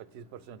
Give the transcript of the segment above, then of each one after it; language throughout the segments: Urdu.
25%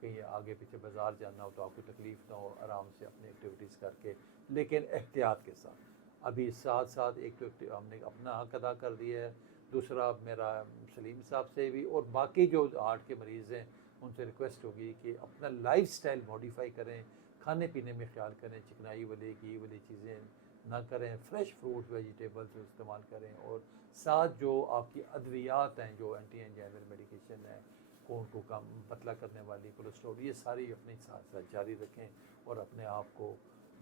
کہیں آگے پیچھے بازار جانا ہو تو آپ کو تکلیف نہ ہو، آرام سے اپنی ایکٹیویٹیز کر کے، لیکن احتیاط کے ساتھ۔ ابھی ساتھ ساتھ ایک تو ہم نے اپنا حق ادا کر دیا ہے، دوسرا میرا سلیم صاحب سے بھی اور باقی جو ہارٹ کے مریض ہیں ان سے ریکویسٹ ہوگی کہ اپنا لائف سٹائل موڈیفائی کریں، کھانے پینے میں خیال کریں، چکنائی والی گھی والی چیزیں نہ کریں، فریش فروٹ ویجیٹیبلز استعمال کریں، اور ساتھ جو آپ کی ادویات ہیں، جو اینٹی انجائمل میڈیکیشن ہے، خون کو کم پتلا کرنے والی، کولیسٹرول، یہ ساری اپنے ساتھ ساتھ جاری رکھیں، اور اپنے آپ کو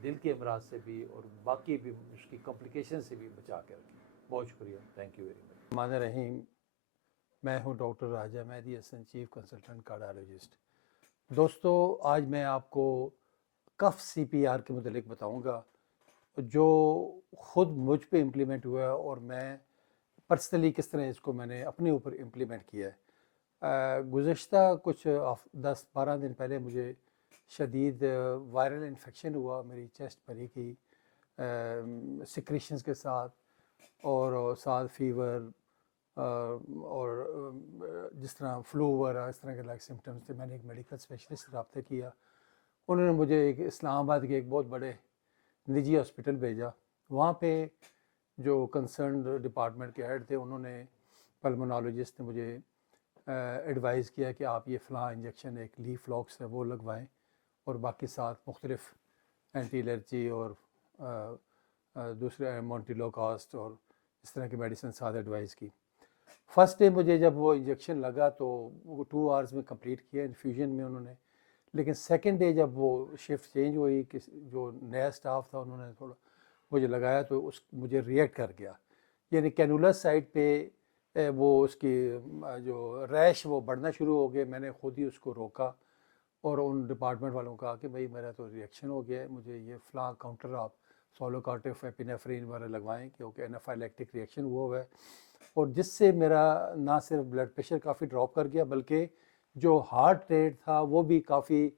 دل کے امراض سے بھی اور باقی بھی اس کی کمپلیکیشن سے بھی بچا کے رکھیں۔ بہت شکریہ، تھینک یو ویری مچ۔ الرحمن الرحیم، میں ہوں ڈاکٹر راجہ مہدی حسن، چیف کنسلٹنٹ کارڈیالوجسٹ۔ دوستو، آج میں آپ کو کف سی پی آر کے متعلق بتاؤں گا جو خود مجھ پہ امپلیمنٹ ہوا ہے اور میں پرسنلی کس طرح اس کو میں نے اپنے اوپر امپلیمنٹ کیا ہے۔ گزشتہ کچھ 10-12 دن پہلے مجھے شدید وائرل انفیکشن ہوا، میری چیسٹ بھری کی سیکریشنز کے ساتھ، اور ساتھ فیور اور جس طرح فلو وغیرہ اس طرح کے لائک سمٹمز تھے۔ میں نے ایک میڈیکل اسپیشلسٹ سے رابطہ کیا، انہوں نے مجھے ایک اسلام آباد کے ایک بہت بڑے نجی ہاسپٹل بھیجا۔ وہاں پہ جو کنسرنڈ ڈپارٹمنٹ کے ہیڈ تھے، انہوں نے پلمونالوجسٹ نے مجھے ایڈوائز کیا کہ آپ یہ فلاں انجیکشن ایک لیف لاکس ہے وہ لگوائیں، اور باقی ساتھ مختلف اینٹی الرجی اور دوسرے مونٹی لو کاسٹ اور اس طرح کی میڈیسن ساتھ ایڈوائز کی۔ فرسٹ ڈے مجھے جب وہ انجیکشن لگا تو وہ 2 آورز میں کمپلیٹ کیا انفیوژن میں انہوں نے، لیکن سیکنڈ ڈے جب وہ شفٹ چینج ہوئی، جو نیا سٹاف تھا انہوں نے تھوڑا مجھے لگایا تو مجھے ریئیکٹ کر گیا، یعنی کینولر سائڈ پہ وہ اس کی جو ریش وہ بڑھنا شروع ہو گئے۔ میں نے خود ہی اس کو روکا اور ان ڈپارٹمنٹ والوں کو کہا کہ بھائی میرا تو ریئیکشن ہو گیا ہے، مجھے یہ فلاں کاؤنٹر آپ سولوکارٹف ایپینیفرین وغیرہ لگوائیں، کیونکہ انافائلیکٹک ریئیکشن ہوا ہے، اور جس سے میرا نہ صرف بلڈ پریشر کافی ڈراپ کر گیا بلکہ جو ہارٹ ریٹ تھا وہ بھی کافی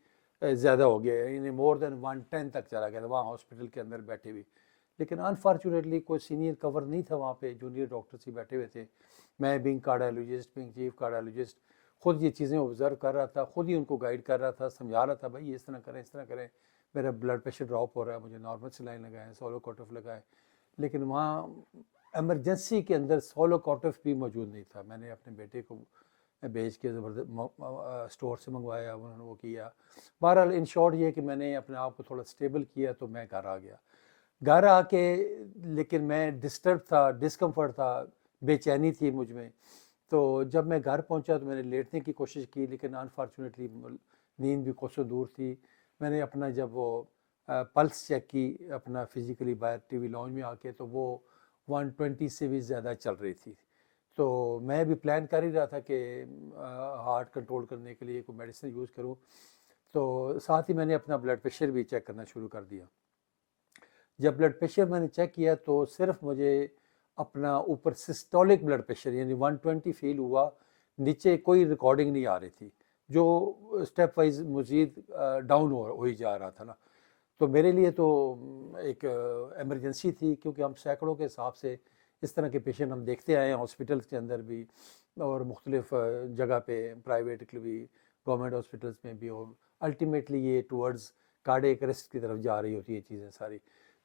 زیادہ ہو گیا، یعنی مور دین 110 تک چلا گیا تھا وہاں ہاسپٹل کے اندر بیٹھے ہوئی۔ لیکن انفارچونیٹلی کوئی سینئر کور نہیں تھا وہاں پہ، جونیئر ڈاکٹرس ہی بیٹھے ہوئے تھے۔ میں being cardiologist, being chief cardiologist, خود یہ چیزیں آبزرو کر رہا تھا، خود ہی ان کو گائیڈ کر رہا تھا، سمجھا رہا تھا بھائی یہ اس طرح کریں، اس طرح کریں، میرا بلڈ پریشر ڈراپ ہو رہا ہے، مجھے نارمل سلائن لگائیں، سولوکارٹف لگائیں۔ لیکن وہاں ایمرجنسی کے اندر سولوکارٹف بھی موجود نہیں تھا۔ میں نے اپنے بیٹے کو بھیج کے زبردست اسٹور سے منگوایا، انہوں نے وہ کیا۔ بہرحال ان شارٹ یہ کہ میں نے اپنے آپ کو تھوڑا اسٹیبل کیا تو میں گھر آ گیا۔ گھر آ کے لیکن میں ڈسٹرب تھا، ڈسکمفرٹ تھا، بے چینی تھی مجھ میں۔ تو جب میں گھر پہنچا تو میں نے لیٹنے کی کوشش کی، لیکن انفارچونیٹلی نیند بھی کوسوں دور تھی۔ میں نے اپنا جب وہ پلس چیک کی اپنا فزیکلی باہر ٹی وی لاؤنج میں آ کے، تو وہ 120 سے بھی زیادہ چل رہی تھی۔ تو میں بھی پلان کر ہی رہا تھا کہ ہارٹ کنٹرول کرنے کے لیے کوئی میڈیسن یوز کروں، تو ساتھ ہی میں نے اپنا بلڈ پریشر بھی چیک کرنا شروع کر دیا۔ جب بلڈ پریشر میں نے چیک کیا تو صرف مجھے اپنا اوپر سسٹولک بلڈ پریشر یعنی 120 فیل ہوا، نیچے کوئی ریکارڈنگ نہیں آ رہی تھی، جو اسٹیپ وائز مزید ڈاؤن ہوئی جا رہا تھا نا۔ تو میرے لیے تو ایک ایمرجنسی تھی، کیونکہ ہم سینکڑوں کے حساب سے اس طرح کے پیشنٹ ہم دیکھتے آئے ہیں ہاسپٹلس کے اندر بھی، اور مختلف جگہ پہ پرائیویٹ بھی، گورنمنٹ ہاسپٹلس میں بھی، اور الٹیمیٹلی یہ ٹورڈز کارڈیک اریسٹ کی طرف جا رہی ہوتی ہے چیزیں ساری۔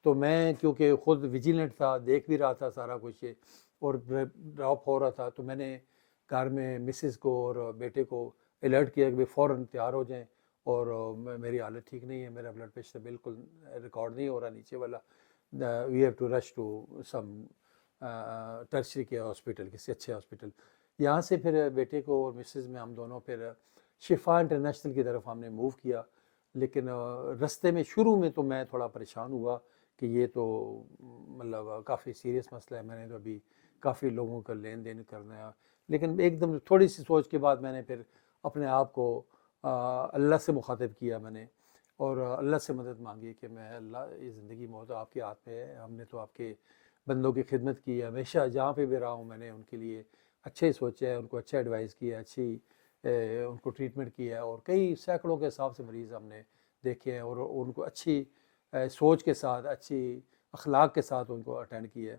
تو میں کیونکہ خود ویجیلنٹ تھا، دیکھ بھی رہا تھا سارا کچھ یہ، اور ڈراپ ہو رہا تھا، تو میں نے گھر میں مسز کو اور بیٹے کو الرٹ کیا کہ فوراً تیار ہو جائیں، اور میری حالت ٹھیک نہیں ہے، میرا بلڈ پریشر بالکل ریکارڈ نہیں ہو رہا نیچے والا، we have to rush to some tertiary کے ہاسپٹل، کسی اچھے ہاسپٹل۔ یہاں سے پھر بیٹے کو اور مسز میں ہم دونوں پھر شفا انٹرنیشنل کی طرف ہم نے موو کیا۔ لیکن رستے میں شروع میں تو میں تھوڑا پریشان ہوا کہ یہ تو مطلب کافی سیریس مسئلہ ہے، میں نے تو ابھی کافی لوگوں کا لین دین کرنا ہے۔ لیکن ایک دم تھوڑی سی سوچ کے بعد میں نے پھر اپنے آپ کو اللہ سے مخاطب کیا میں نے، اور اللہ سے مدد مانگی کہ میں اللہ، یہ زندگی موت آپ کے ہاتھ میں ہے، ہم نے تو آپ کے بندوں کی خدمت کی ہے، ہمیشہ جہاں پہ بھی رہا ہوں میں نے ان کے لیے اچھے ہی سوچا ہے، ان کو اچھا ایڈوائز کیا ہے، اچھی ان کو ٹریٹمنٹ کیا ہے، اور کئی سینکڑوں کے حساب سے مریض ہم نے دیکھے ہیں، اور ان کو اچھی سوچ کے ساتھ، اچھی اخلاق کے ساتھ ان کو اٹینڈ کیا ہے۔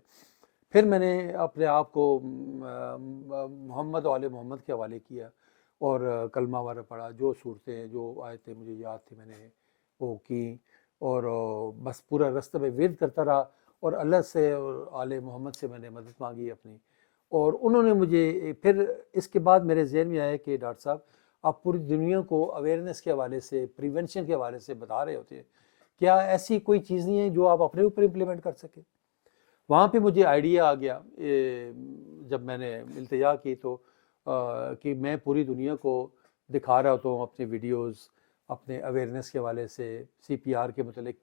پھر میں نے اپنے آپ کو محمد و آل محمد کے حوالے کیا، اور کلمہ وغیرہ پڑھا، جو صورتیں جو آیتیں مجھے یاد تھی میں نے وہ کی، اور بس پورا رستہ میں ورد کرتا رہا، اور اللہ سے اور آل محمد سے میں نے مدد مانگی اپنی، اور انہوں نے مجھے پھر اس کے بعد میرے ذہن میں آیا کہ ڈاکٹر صاحب آپ پوری دنیا کو اویئرنیس کے حوالے سے، پریونشن کے حوالے سے بتا رہے ہوتے ہیں، کیا ایسی کوئی چیز نہیں ہے جو آپ اپنے اوپر امپلیمنٹ کر سکیں؟ وہاں پہ مجھے آئیڈیا آ گیا جب میں نے التجا کی تو کہ میں پوری دنیا کو دکھا رہا ہوتا ہوں اپنے ویڈیوز، اپنے اویئرنیس کے حوالے سے، سی پی آر کے متعلق،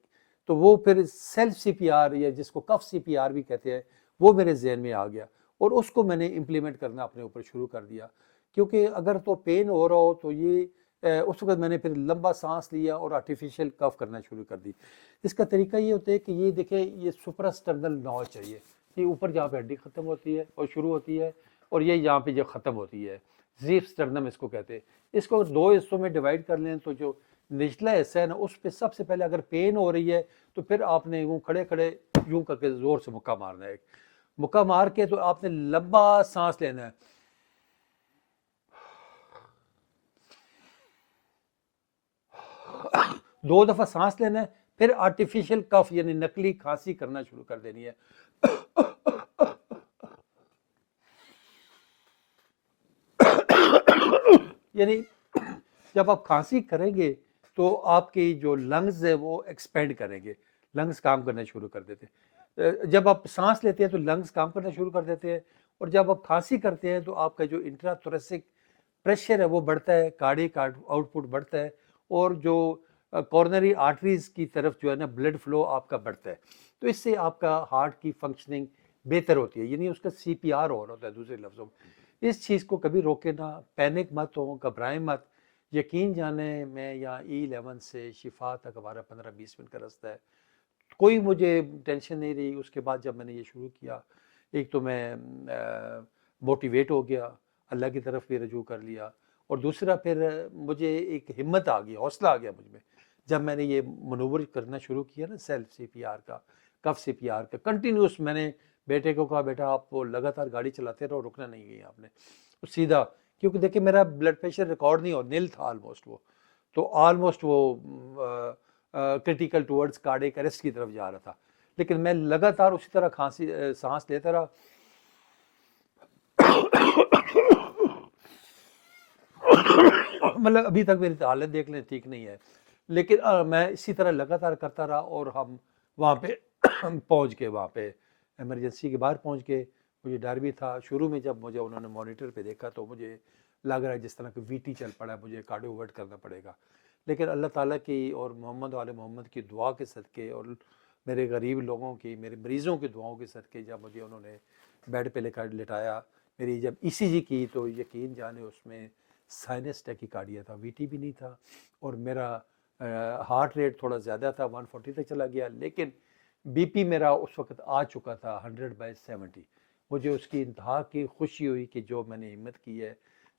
تو وہ پھر سیلف سی پی آر یا جس کو کف سی پی آر بھی کہتے ہیں وہ میرے ذہن میں آ گیا، اور اس کو میں نے امپلیمنٹ کرنا اپنے اوپر شروع کر دیا، کیونکہ اگر تو پین ہو رہا ہو تو یہ اس وقت میں نے پھر لمبا سانس لیا اور آرٹیفیشیل کف کرنا شروع کر دی۔ اس کا طریقہ یہ ہوتا ہے کہ یہ دیکھیں، یہ سپراسٹرنل نوچ چاہیے، یہ اوپر جہاں پہ ہڈی ختم ہوتی ہے اور شروع ہوتی ہے، اور یہ یہاں پہ جو ختم ہوتی ہے، زیف سٹرنم اس کو کہتے ہیں۔ اس کو دو حصوں میں ڈیوائیڈ کر لیں تو جو نچلا حصہ ہے نا، اس پہ سب سے پہلے اگر پین ہو رہی ہے تو پھر آپ نے یوں کھڑے کھڑے یوں کر کے زور سے مکہ مارنا ہے، ایک مکہ مار کے تو آپ نے لمبا سانس لینا ہے، 2 دفعہ سانس لینا ہے، پھر آرٹیفیشل کف یعنی نقلی کھانسی کرنا شروع کر دینی ہے۔ یعنی جب آپ کھانسی کریں گے تو آپ کی جو لنگز ہے وہ ایکسپینڈ کریں گے، لنگز کام کرنا شروع کر دیتے ہیں۔ جب آپ سانس لیتے ہیں تو لنگز کام کرنا شروع کر دیتے ہیں، اور جب آپ کھانسی کرتے ہیں تو آپ کا جو انٹرا تھوریسک پریشر ہے وہ بڑھتا ہے، کارڈیک آؤٹ پٹ بڑھتا ہے، اور جو کورنری آرٹریز کی طرف جو ہے نا بلڈ فلو آپ کا بڑھتا ہے، تو اس سے آپ کا ہارٹ کی فنکشننگ بہتر ہوتی ہے، یعنی اس کا سی پی آر ہو رہا ہوتا ہے دوسرے لفظوں میں۔ اس چیز کو کبھی روکے نہ، پینک مت ہو، گھبرائیں مت، یقین جانیں میں یہاں E11 سے شفا تک ہمارا 15-20 منٹ کا رستہ ہے، کوئی مجھے ٹینشن نہیں رہی۔ اس کے بعد جب میں نے یہ شروع کیا، ایک تو میں موٹیویٹ ہو گیا، اللہ کی طرف بھی رجوع کر لیا، اور دوسرا پھر مجھے ایک ہمت آ گئی، حوصلہ آ گیا مجھ میں، جب میں نے یہ منور کرنا شروع کیا نا سیلف سی پی آر کا، کف سی پی آر کا کنٹینیوس۔ میں نے بیٹے کو کہا بیٹا آپ وہ لگاتار گاڑی چلاتے رہو، رکنا نہیں گئی آپ نے سیدھا، کیونکہ دیکھیں میرا بلڈ پریشر ریکارڈ نہیں ہو، نیل تھا آلموسٹ، وہ تو آلموسٹ وہ کرٹیکل ٹورڈز کارڈیک اریسٹ کی طرف جا رہا تھا، لیکن میں لگاتار اسی طرح کھانسی سانس لیتا رہا، مطلب ابھی تک میری حالت دیکھ لیں ٹھیک نہیں ہے، لیکن میں اسی طرح لگاتار کرتا رہا، اور ہم وہاں پہ پہنچ کے، وہاں پہ ایمرجنسی کے باہر پہنچ کے، مجھے ڈر بھی تھا شروع میں، جب مجھے انہوں نے مانیٹر پہ دیکھا تو مجھے لگ رہا ہے جس طرح کہ وی ٹی چل پڑا ہے، مجھے کارڈیو ورٹ کرنا پڑے گا، لیکن اللہ تعالیٰ کی اور محمد والے محمد کی دعا کے صدقے، اور میرے غریب لوگوں کی، میرے مریضوں کی دعاؤں کے صدقے، جب مجھے انہوں نے بیڈ پہ لٹایا، میری جب ECG کی تو یقین جانے اس میں سائنس ٹیکیکارڈیا تھا، وی ٹی بھی نہیں تھا، اور میرا ہارٹ ریٹ تھوڑا زیادہ تھا، 140 تک چلا گیا، لیکن بی پی میرا اس وقت آ چکا تھا 100/70۔ مجھے اس کی انتہا کی خوشی ہوئی کہ جو میں نے ہمت کی ہے،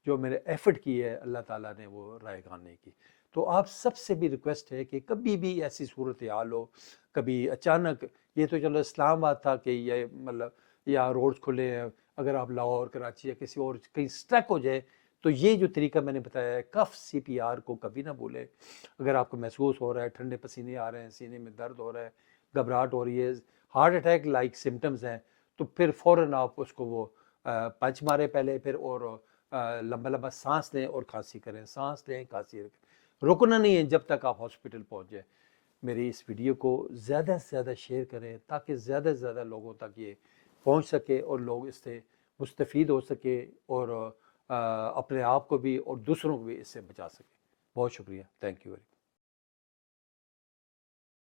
جو میں نے ایفرٹ کی ہے، اللہ تعالیٰ نے وہ رائگان نہیں کی۔ تو آپ سب سے بھی ریکویسٹ ہے کہ کبھی بھی ایسی صورتحال ہو، کبھی اچانک، یہ تو چلو اسلام آباد تھا کہ یہ مطلب یا روڈز کھلے ہیں، اگر آپ لاہور، کراچی یا کسی اور کہیں سٹرک ہو جائے تو یہ جو طریقہ میں نے بتایا ہے کف سی پی آر کو کبھی نہ بھولیں۔ اگر آپ کو محسوس ہو رہا ہے ٹھنڈے پسینے آ رہے ہیں، سینے میں درد ہو رہا ہے، گھبراہٹ ہو رہی ہے، ہارٹ اٹیک لائک سمٹمز ہیں، تو پھر فوراً آپ اس کو وہ پنچ مارے پہلے، پھر اور لمبا لمبا سانس لیں اور کھانسی کریں، سانس لیں کھانسی رکنا نہیں ہے جب تک آپ ہاسپٹل پہنچ جائیں۔ میری اس ویڈیو کو زیادہ سے زیادہ شیئر کریں تاکہ زیادہ سے زیادہ لوگوں تک یہ پہنچ سکے، اور لوگ اس سے مستفید ہو سکے، اور اپنے آپ کو بھی اور دوسروں کو بھی اس سے بچا سکے۔ بہت شکریہ، تھینک یو ویری مچ۔